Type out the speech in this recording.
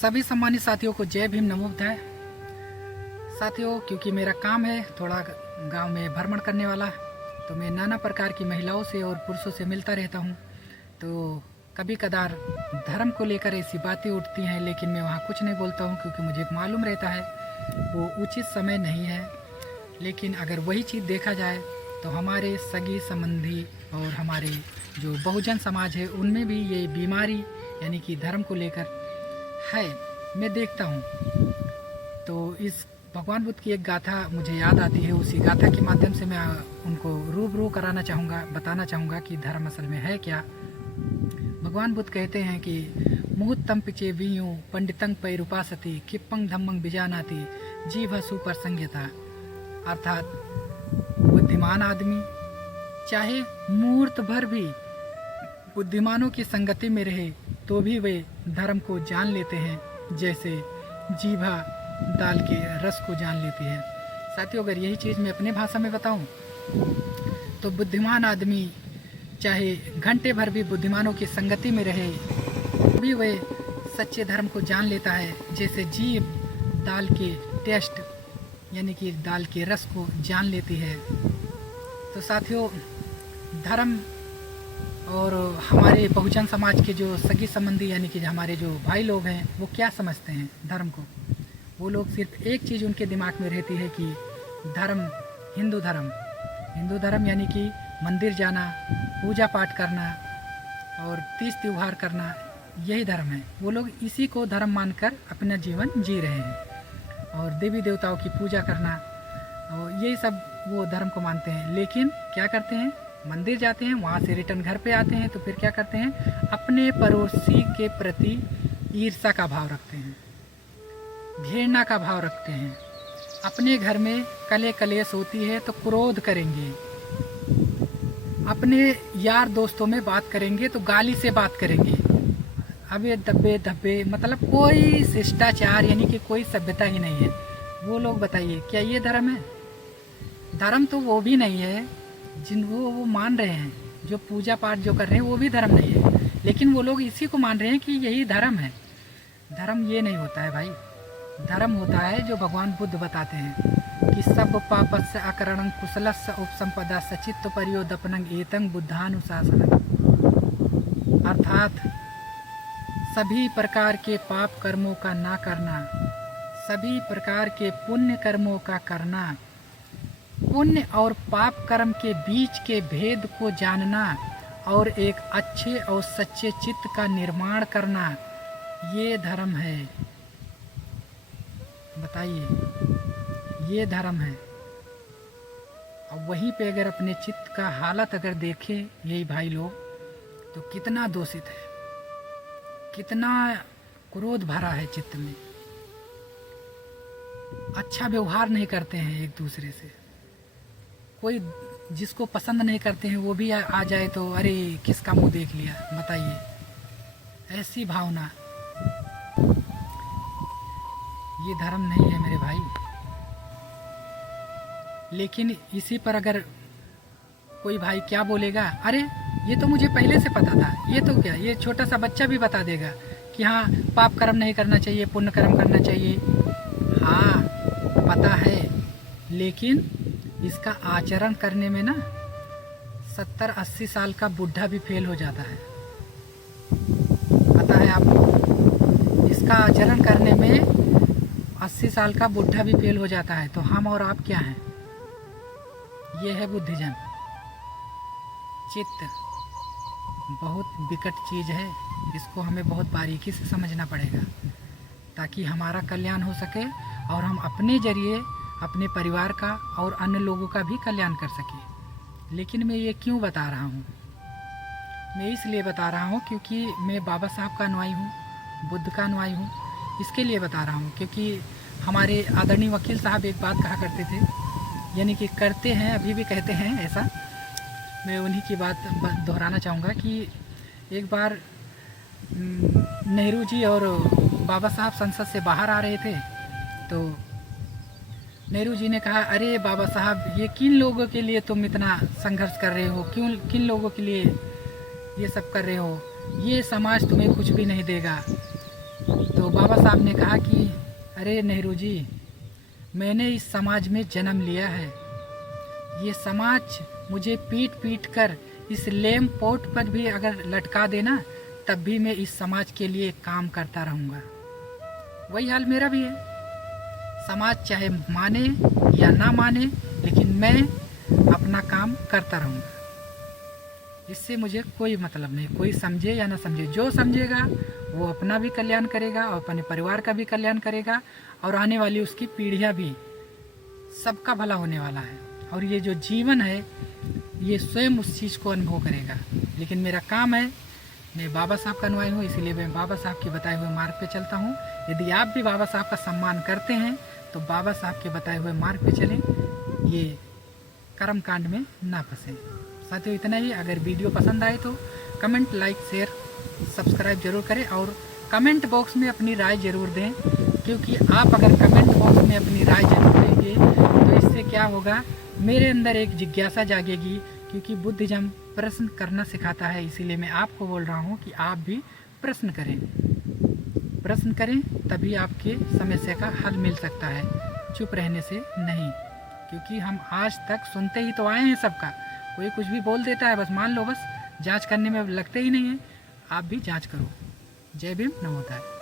सभी सम्मानित साथियों को जय भीम नमो बुद्धाय। साथियों, क्योंकि मेरा काम है थोड़ा गांव में भ्रमण करने वाला, तो मैं नाना प्रकार की महिलाओं से और पुरुषों से मिलता रहता हूं। तो कभी कदार धर्म को लेकर ऐसी बातें उठती हैं, लेकिन मैं वहां कुछ नहीं बोलता हूं, क्योंकि मुझे मालूम रहता है वो उचित समय नहीं है। लेकिन अगर वही चीज़ देखा जाए तो हमारे सगी संबंधी और हमारे जो बहुजन समाज है उनमें भी ये बीमारी यानी कि धर्म को लेकर है, मैं देखता हूँ। तो इस भगवान बुद्ध की एक गाथा मुझे याद आती है, उसी गाथा के माध्यम से मैं उनको रूबरू कराना चाहूँगा, बताना चाहूँगा कि धर्म असल में है क्या। भगवान बुद्ध कहते हैं कि मुहूर्तम पिचे वीयू पंडितंग पैरुपासति किप्पंग धम्मंग बिजानाति जीभसु पर संज्ञता। अर्थात बुद्धिमान आदमी चाहे मुहूर्त भर भी बुद्धिमानों की संगति में रहे तो भी वे धर्म को जान लेते हैं, जैसे जीभा दाल के रस को जान लेती है। साथियों, अगर यही चीज़ मैं अपने भाषा में बताऊं तो बुद्धिमान आदमी चाहे घंटे भर भी बुद्धिमानों की संगति में रहे भी वे सच्चे धर्म को जान लेता है, जैसे जीभ दाल के टेस्ट यानी कि दाल के रस को जान लेती है। तो साथियों, धर्म और हमारे बहुजन समाज के जो सगी संबंधी यानी कि हमारे जो भाई लोग हैं वो क्या समझते हैं धर्म को। वो लोग सिर्फ एक चीज़ उनके दिमाग में रहती है कि धर्म हिंदू धर्म यानी कि मंदिर जाना, पूजा पाठ करना और तीज त्योहार करना, यही धर्म है। वो लोग इसी को धर्म मानकर अपना जीवन जी रहे हैं और देवी देवताओं की पूजा करना और यही सब वो धर्म को मानते हैं। लेकिन क्या करते हैं, मंदिर जाते हैं, वहाँ से रिटर्न घर पे आते हैं तो फिर क्या करते हैं, अपने पड़ोसी के प्रति ईर्ष्या का भाव रखते हैं, घृणा का भाव रखते हैं। अपने घर में कले कलेश होती है तो क्रोध करेंगे, अपने यार दोस्तों में बात करेंगे तो गाली से बात करेंगे। अब ये दब्बे धब्बे मतलब कोई शिष्टाचार यानी कि कोई सभ्यता ही नहीं है। वो लोग बताइए क्या ये धर्म है? धर्म तो वो भी नहीं है जिन वो मान रहे हैं, जो पूजा पाठ जो कर रहे हैं वो भी धर्म नहीं है, लेकिन वो लोग इसी को मान रहे हैं कि यही धर्म है। धर्म ये नहीं होता है भाई। धर्म होता है जो भगवान बुद्ध बताते हैं कि सब पापस्य अकरणं कुशलस्य उपसंपदा सचित्त परियोदपनं एतं बुद्धानुशासनम्। अर्थात सभी प्रकार के पाप कर्मों का ना करना, सभी प्रकार के पुण्य कर्मों का करना, पुण्य और पाप कर्म के बीच के भेद को जानना और एक अच्छे और सच्चे चित्त का निर्माण करना, ये धर्म है। बताइए, ये धर्म है। और वहीं पे अगर अपने चित्त का हालत अगर देखें यही भाई लोग, तो कितना दूषित है, कितना क्रोध भरा है चित्त में। अच्छा व्यवहार नहीं करते हैं एक दूसरे से। कोई जिसको पसंद नहीं करते हैं वो भी आ जाए तो अरे किसका मुंह देख लिया। बताइए, ऐसी भावना, ये धर्म नहीं है मेरे भाई। लेकिन इसी पर अगर कोई भाई क्या बोलेगा, अरे ये तो मुझे पहले से पता था, ये तो क्या, ये छोटा सा बच्चा भी बता देगा कि हाँ पाप कर्म नहीं करना चाहिए, पुण्य कर्म करना चाहिए। हाँ पता है, लेकिन इसका आचरण करने में ना 70-80 साल का बुढ़ा भी फेल हो जाता है। पता है आपको, इसका आचरण करने में 80 साल का बुढ़ा भी फेल हो जाता है। तो हम और आप क्या हैं? ये है बुद्धिजन। चित्त बहुत विकट चीज़ है, इसको हमें बहुत बारीकी से समझना पड़ेगा ताकि हमारा कल्याण हो सके और हम अपने जरिए अपने परिवार का और अन्य लोगों का भी कल्याण कर सके। लेकिन मैं ये क्यों बता रहा हूँ? मैं इसलिए बता रहा हूँ क्योंकि मैं बाबा साहब का अनुयायी हूँ, बुद्ध का अनुयायी हूँ। इसके लिए बता रहा हूँ क्योंकि हमारे आदरणीय वकील साहब एक बात कहा करते थे, यानी कि करते हैं, अभी भी कहते हैं ऐसा। मैं उन्हीं की बात दोहराना चाहूँगा कि एक बार नेहरू जी और बाबा साहब संसद से बाहर आ रहे थे तो नेहरू जी ने कहा, अरे बाबा साहब, ये किन लोगों के लिए तुम इतना संघर्ष कर रहे हो, क्यों किन लोगों के लिए ये सब कर रहे हो, ये समाज तुम्हें कुछ भी नहीं देगा। तो बाबा साहब ने कहा कि अरे नेहरू जी, मैंने इस समाज में जन्म लिया है, ये समाज मुझे पीट पीट कर इस लेम पोट पर भी अगर लटका देना तब भी मैं इस समाज के लिए काम करता रहूँगा। वही हाल मेरा भी है। समाज चाहे माने या ना माने, लेकिन मैं अपना काम करता रहूँगा। इससे मुझे कोई मतलब नहीं, कोई समझे या ना समझे, जो समझेगा वो अपना भी कल्याण करेगा और अपने परिवार का भी कल्याण करेगा और आने वाली उसकी पीढ़ियाँ भी, सबका भला होने वाला है। और ये जो जीवन है ये स्वयं उस चीज़ को अनुभव करेगा। लेकिन मेरा काम है, मैं बाबा साहब का अनुयायी हूँ, इसीलिए मैं बाबा साहब के बताए हुए मार्ग पे चलता हूँ। यदि आप भी बाबा साहब का सम्मान करते हैं तो बाबा साहब के बताए हुए मार्ग पे चलें, ये कर्म कांड में ना फंसे। साथियों इतना ही। अगर वीडियो पसंद आए तो कमेंट, लाइक, शेयर, सब्सक्राइब जरूर करें और कमेंट बॉक्स में अपनी राय जरूर दें, क्योंकि आप अगर कमेंट बॉक्स में अपनी राय जरूर देंगे तो इससे क्या होगा, मेरे अंदर एक जिज्ञासा जागेगी, क्योंकि बुद्धिज्म प्रश्न करना सिखाता है। इसीलिए मैं आपको बोल रहा हूँ कि आप भी प्रश्न करें, प्रश्न करें, तभी आपके समस्या का हल मिल सकता है, चुप रहने से नहीं। क्योंकि हम आज तक सुनते ही तो आए हैं सबका, कोई कुछ भी बोल देता है, बस मान लो, बस जांच करने में लगते ही नहीं है। आप भी जांच करो। जय भीम, नमो बुद्धाय।